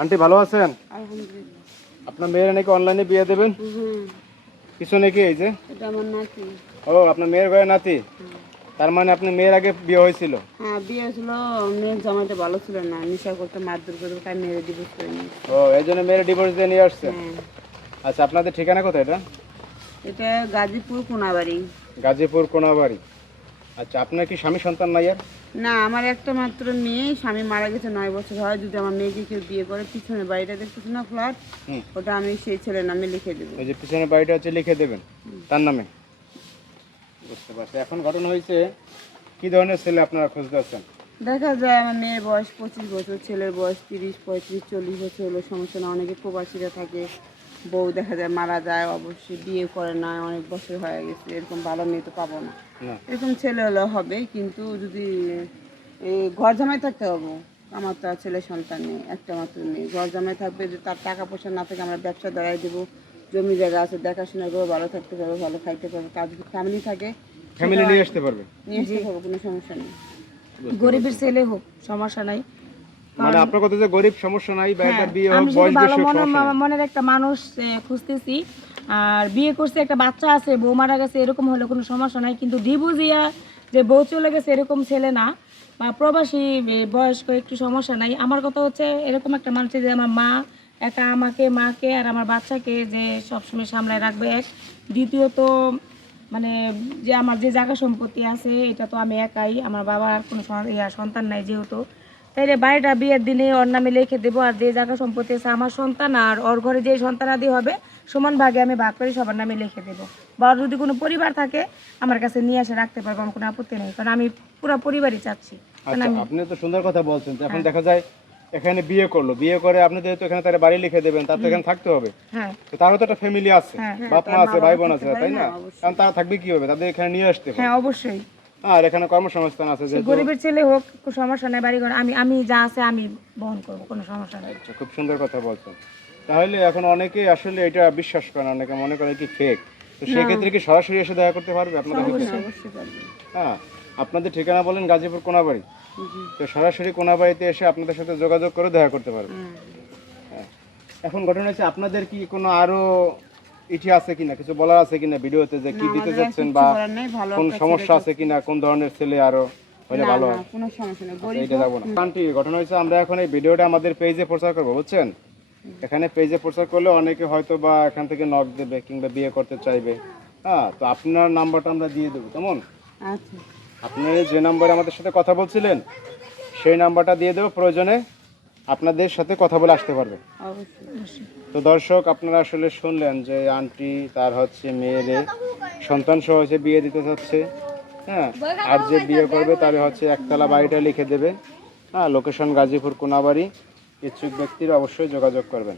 Aunty ভালো আছেন? আলহামদুলিল্লাহ। আপনার মেয়ের নাকি অনলাইনে বিয়ে দেবেন? কিছু নাকি এই যে? এটা আমার নাতি। ও আপনার মেয়ের ঘরে নাতি? তার মানে আপনার মেয়ের আগে বিয়ে হয়েছিল? হ্যাঁ, বিয়ে হয়েছিল। মেয়ের জামাইটা ভালো ছিল না, নেশা করতে, মারধর করে, তাই মেয়ের ডিভোর্স করে নিয়েছে। ও এই জন্য মেয়ের ডিভোর্স দিয়ে নিয়ে আসছেন? হ্যাঁ। আচ্ছা আপনাদের ঠিকানা কোথায় এটা? এটা গাজীপুর কোনাবাড়ি। গাজীপুর কোনাবাড়ি। আচ্ছা আপনার কি স্বামী সন্তান নাই আর? না, আমার একটা মাত্র মেয়ে, স্বামী মারা গেছে 9 বছর হয়। যদি আমার মেয়েকে কেউ বিয়ে করে, পিছনে বাড়িটা দেখতেছি না ফ্ল্যাট, ওটা আমি সেই ছেলের নামে লিখে দেবো। এই যে পিছনের বাড়িটা হচ্ছে লিখে দেবেন তার নামে? বুঝতে পারছি। এখন ঘটনা হয়েছে কি ধরনের ছেলে আপনারা খুঁজতে আছেন? দেখা যায় আমার মেয়ের বয়স 25 বছর, ছেলের বয়স 30, 35, 40 বছর হলো সমস্যা না। অনেকে প্রবাসীরা থাকে, বউ দেখা যায় মারা যায়, অবশ্যই বিয়ে করে না, অনেক বছর হয়ে গেছে, এরকম ভালো মেয়ে তো পাবো না। এরকম ছেলে হলে হবে, কিন্তু যদি এই ঘর জামাই থাকতে হবে। আমার তো আর ছেলে সন্তান নেই, একটা মাত্র নেই। ঘর জামাই থাকবে, যে তার টাকা পয়সা না থাকে আমরা ব্যবসা দাঁড়াই দেবো, জমি জায়গা আছে, দেখাশোনা করে ভালো থাকতে পারবে, ভালো খাইতে পারবে। তার যদি ফ্যামিলি থাকে, ফ্যামিলি নিয়ে আসতে পারবে? নিয়ে আসতে পারবো, কোনো সমস্যা নেই। গরিবের ছেলে হোক, সমস্যা নাই। মানে আপনার কথা যে গরিব সমস্যা নাই, বা একটা বিয়ে হোক, আমি শুধু বয়স ভালো বেশি হোক, সমস্যা নাই। মনের একটা মানুষ খুঁজতেছি। আর বিয়ে করছে, একটা বাচ্চা আছে, বউ মারা গেছে, এরকম হলে কোনো সমস্যা নাই। কিন্তু ডিভোর্সিয়া যে বউ চলে গেছে এরকম ছেলে না, বা প্রবাসী বয়স্ক, একটু সমস্যা নাই। আমার কথা হচ্ছে এরকম একটা মানুষ যে আমার মা একা, আমাকে, মাকে আর আমার বাচ্চাকে যে সবসময় সামলায় রাখবে। এক, দ্বিতীয়ত মানে যে আমার যে জায়গা সম্পত্তি আছে এটা তো আমি একাই, আমার বাবার আর কোনো সন্তান নাই যেহেতু, তাইলে বাড়িটা বিয়ের দিনে ওর নামে লিখে দেবো। আর যে জায়গা সম্পত্তি আছে আমার সন্তান আর ওর ঘরে যে সন্তানাদি হবে সমান ভাগে আমি ভাগ করে সবার নামে লিখে দেবো। বা ওর যদি কোনো পরিবার থাকে আমার কাছে নিয়ে এসে রাখতে পারবো, আমার কোনো আপত্তি নেই, কারণ আমি পুরো পরিবারই চাচ্ছি। আচ্ছা আপনি তো সুন্দর কথা বলছেন। এখন দেখা যায় এখানে বিয়ে করলো, বিয়ে করে আপনি যেহেতু এখানে তার বাড়ি লিখে দেবেন, তার তো এখানে থাকতে হবে। হ্যাঁ, তো তারও তো একটা ফ্যামিলি আছে, বাপ মা আছে, ভাই বোন আছে, তাই না? কারণ তারা থাকবে কি হবে, তাদের এখানে নিয়ে আসতে হবে। হ্যাঁ অবশ্যই। আর এখানে কর্মসংস্থান আছে, যে গরিবের ছেলে হোক, কোনো সমস্যা নেই, বাড়ি ঘর আমি আমি যা আছে আমি বহন করবো, কোনো সমস্যা নেই। আচ্ছা খুব সুন্দর কথা বলছেন। তাহলে এখন অনেকেই আসলে এটা বিশ্বাস করে না, অনেকে মনে করে কি ফেক। তো সেই ক্ষেত্রে কি সরাসরি এসে দেখা করতে পারবে আপনাদের সাথে? অবশ্যই পারবে। হ্যাঁ, আপনাদের ঠিকানা বলেন গাজীপুর কোনাবাড়ি। তো সরাসরি কোনাবাড়িতে এসে আপনাদের সাথে যোগাযোগ করে দেখা করতে পারবে। হ্যাঁ। এখন ঘটনা হচ্ছে আপনাদের কি কোনো আরো ইটি আছে কিনা, কিছু বলার আছে কিনা ভিডিওতে, যে কি দিতে চাচ্ছেন, বা কোন সমস্যা আছে কিনা, কোন ধরনের ছেলে আরো হলে ভালো হয়? কোনো সমস্যা নেই, আচ্ছা, এটা যাবো না। আন্টি ঘটনা হচ্ছে আমরা এখন এই ভিডিওটা আমাদের পেজে প্রচার করবো, বুঝছেন? এখানে পেজে প্রচার করলে অনেকে হয়তো বা এখান থেকে নক দেবে কিংবা বিয়ে করতে চাইবে। হ্যাঁ, তো আপনার নাম্বারটা আমরা দিয়ে দেবো, কেমন? আচ্ছা, আপনি যে নাম্বারে আমাদের সাথে কথা বলছিলেন সেই নাম্বারটা দিয়ে দেবো, প্রয়োজনে আপনাদের সাথে কথা বলে আসতে পারবে। অবশ্যই। তো দর্শক আপনারা আসলে শুনলেন যে আন্টি তার হচ্ছে মেয়েরে সন্তান সহ হচ্ছে বিয়ে দিতে চাচ্ছে। হ্যাঁ, আর যে বিয়ে করবে তার হচ্ছে একতলা বাড়িটা লিখে দেবে। হ্যাঁ, লোকেশন গাজীপুর কোনাবাড়ি। ইচ্ছুক ব্যক্তিরা অবশ্যই যোগাযোগ করবেন।